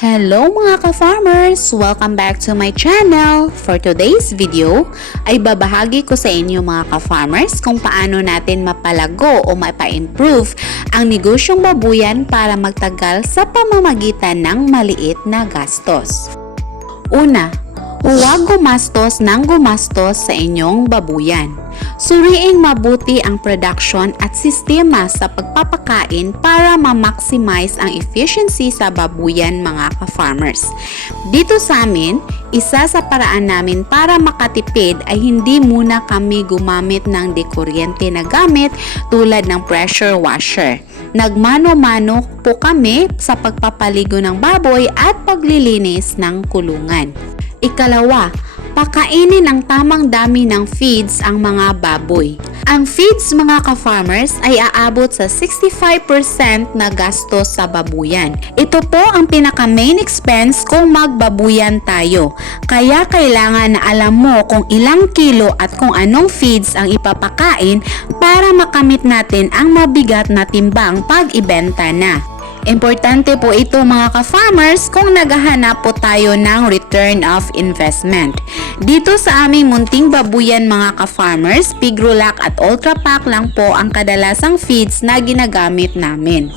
Hello mga ka-farmers! Welcome back to my channel! For today's video, ay babahagi ko sa inyo mga ka-farmers kung paano natin mapalago o mapa-improve ang negosyong babuyan para magtagal sa pamamagitan ng maliit na gastos. Una, huwag gumastos ng gumastos sa inyong babuyan. Suriing mabuti ang production at sistema sa pagpapakain para ma-maximize ang efficiency sa babuyan mga ka-farmers. Dito sa amin, isa sa paraan namin para makatipid ay hindi muna kami gumamit ng dekuryente na gamit tulad ng pressure washer. Nagmano-mano po kami sa pagpapaligo ng baboy at paglilinis ng kulungan. Ikalawa, pakainin ang tamang dami ng feeds ang mga baboy. Ang feeds mga ka-farmers ay aabot sa 65% na gastos sa babuyan. Ito po ang pinaka-main expense kung magbabuyan tayo. Kaya kailangan na alam mo kung ilang kilo at kung anong feeds ang ipapakain para makamit natin ang mabigat na timbang pag ibenta na. Importante po ito mga ka-farmers kung naghahanap po tayo ng return of investment. Dito sa aming munting babuyan mga ka-farmers, Pigrulac at Ultra Pack lang po ang kadalasang feeds na ginagamit namin.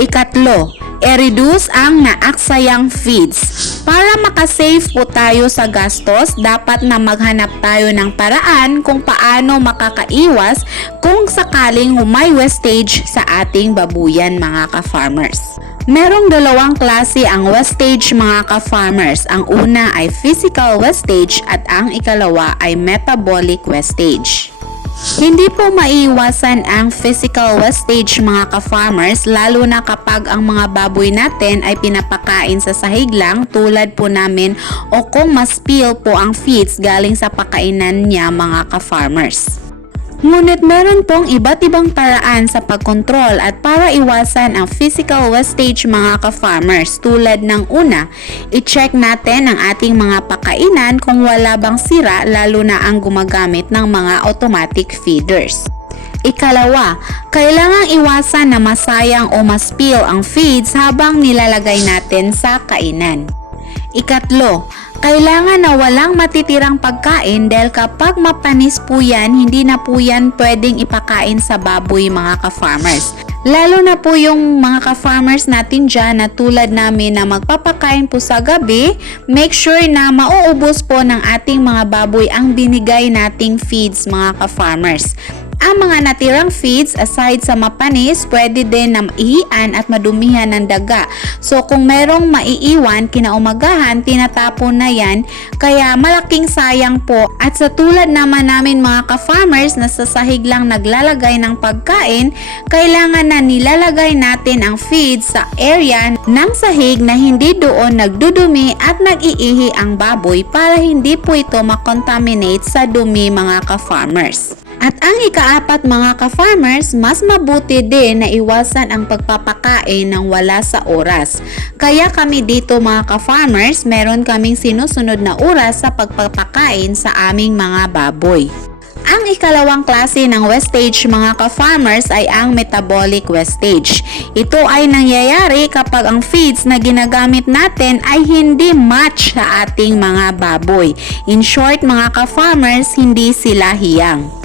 Ikatlo, i-reduce ang naaksayang feeds. Para makasave po tayo sa gastos, dapat na maghanap tayo ng paraan kung paano makakaiwas kung sakaling may wastage sa ating babuyan mga ka-farmers. Merong dalawang klase ang wastage mga ka-farmers. Ang una ay physical wastage at ang ikalawa ay metabolic wastage. Hindi po maiiwasan ang physical wastage mga ka-farmers lalo na kapag ang mga baboy natin ay pinapakain sa sahig lang tulad po namin o kung ma-spill po ang feeds galing sa pakainan niya mga ka-farmers. Ngunit meron pong iba't ibang paraan sa pagkontrol at para iwasan ang physical wastage mga ka-farmers tulad ng una, i-check natin ang ating mga pakainan kung wala bang sira lalo na ang gumagamit ng mga automatic feeders. Ikalawa, kailangang iwasan na masayang o ma-spill ang feeds habang nilalagay natin sa kainan. Ikatlo, kailangan na walang matitirang pagkain dahil kapag mapanis po yan, hindi na po yan pwedeng ipakain sa baboy mga ka-farmers. Lalo na po yung mga ka-farmers natin dyan na tulad namin na magpapakain po sa gabi, make sure na mauubos po ng ating mga baboy ang binigay nating feeds mga ka-farmers. Ang mga natirang feeds aside sa mapanis, pwede din na maihian at madumihan ng daga. So kung merong maiiwan kinaumagahan, tinatapon na yan. Kaya malaking sayang po. At sa tulad naman namin mga ka-farmers na sa sahig lang naglalagay ng pagkain, kailangan na nilalagay natin ang feeds sa area ng sahig na hindi doon nagdudumi at nag-iihi ang baboy para hindi po ito makontaminate sa dumi mga ka-farmers. At ang ikaapat mga ka-farmers, mas mabuti din na iwasan ang pagpapakain ng wala sa oras. Kaya kami dito mga ka-farmers, meron kaming sinusunod na oras sa pagpapakain sa aming mga baboy. Ang ikalawang klase ng wastage mga ka-farmers ay ang metabolic wastage. Ito ay nangyayari kapag ang feeds na ginagamit natin ay hindi match sa ating mga baboy. In short mga ka-farmers, hindi sila hiyang.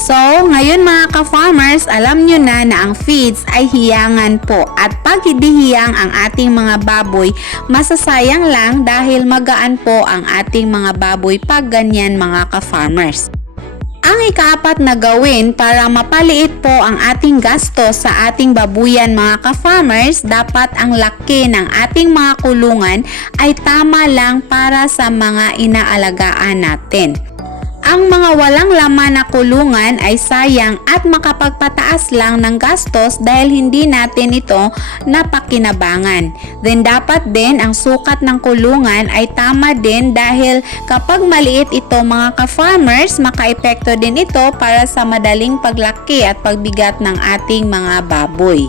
So, ngayon mga ka-farmers, alam nyo na ang feeds ay hiyangan po at pag hindi hiyang ang ating mga baboy, masasayang lang dahil magaan po ang ating mga baboy pag ganyan mga ka-farmers. Ang ikaapat na gawin para mapaliit po ang ating gastos sa ating babuyan mga ka-farmers, dapat ang laki ng ating mga kulungan ay tama lang para sa mga inaalagaan natin. Ang mga walang laman na kulungan ay sayang at makapagpataas lang ng gastos dahil hindi natin ito napakinabangan. Then dapat din ang sukat ng kulungan ay tama din dahil kapag maliit ito mga ka-farmers, makaepekto din ito para sa madaling paglaki at pagbigat ng ating mga baboy.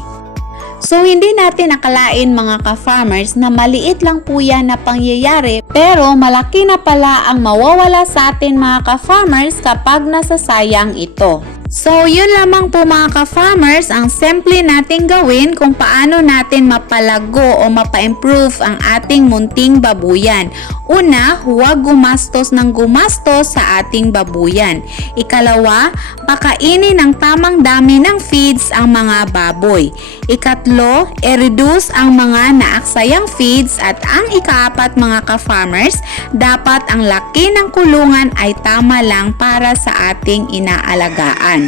So hindi natin akalain mga ka-farmers na maliit lang po yan na pangyayari pero malaki na pala ang mawawala sa atin mga ka-farmers kapag nasasayang ito. So, yun lamang po mga ka-farmers ang simple nating gawin kung paano natin mapalago o mapa-improve ang ating munting babuyan. Una, huwag gumastos ng gumastos sa ating babuyan. Ikalawa, pakainin ng tamang dami ng feeds ang mga baboy. Ikatlo, i-reduce ang mga naaksayang feeds at ang ikaapat mga ka-farmers, dapat ang laki ng kulungan ay tama lang para sa ating inaalagaan.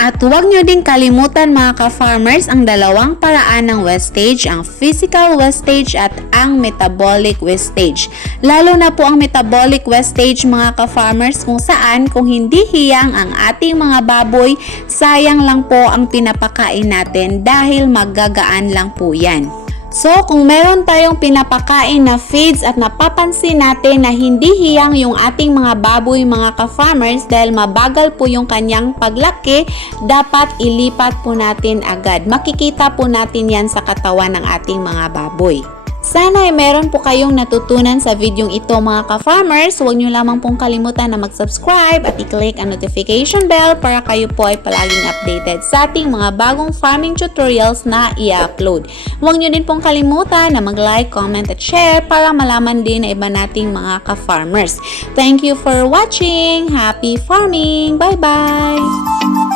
At huwag nyo din kalimutan mga ka-farmers ang dalawang paraan ng wastage, ang physical wastage at ang metabolic wastage. Lalo na po ang metabolic wastage mga ka-farmers kung saan kung hindi hiyang ang ating mga baboy, sayang lang po ang pinapakain natin dahil maggagaan lang po yan. So, kung meron tayong pinapakain na feeds at napapansin natin na hindi hiyang yung ating mga baboy mga ka-farmers dahil mabagal po yung kanyang paglaki, dapat ilipat po natin agad. Makikita po natin yan sa katawan ng ating mga baboy. Sana ay meron po kayong natutunan sa videong ito mga ka-farmers. Huwag nyo lamang pong kalimutan na mag-subscribe at i-click ang notification bell para kayo po ay palaging updated sa ating mga bagong farming tutorials na i-upload. Huwag nyo din pong kalimutan na mag-like, comment at share para malaman din na iba nating mga ka-farmers. Thank you for watching! Happy farming! Bye-bye!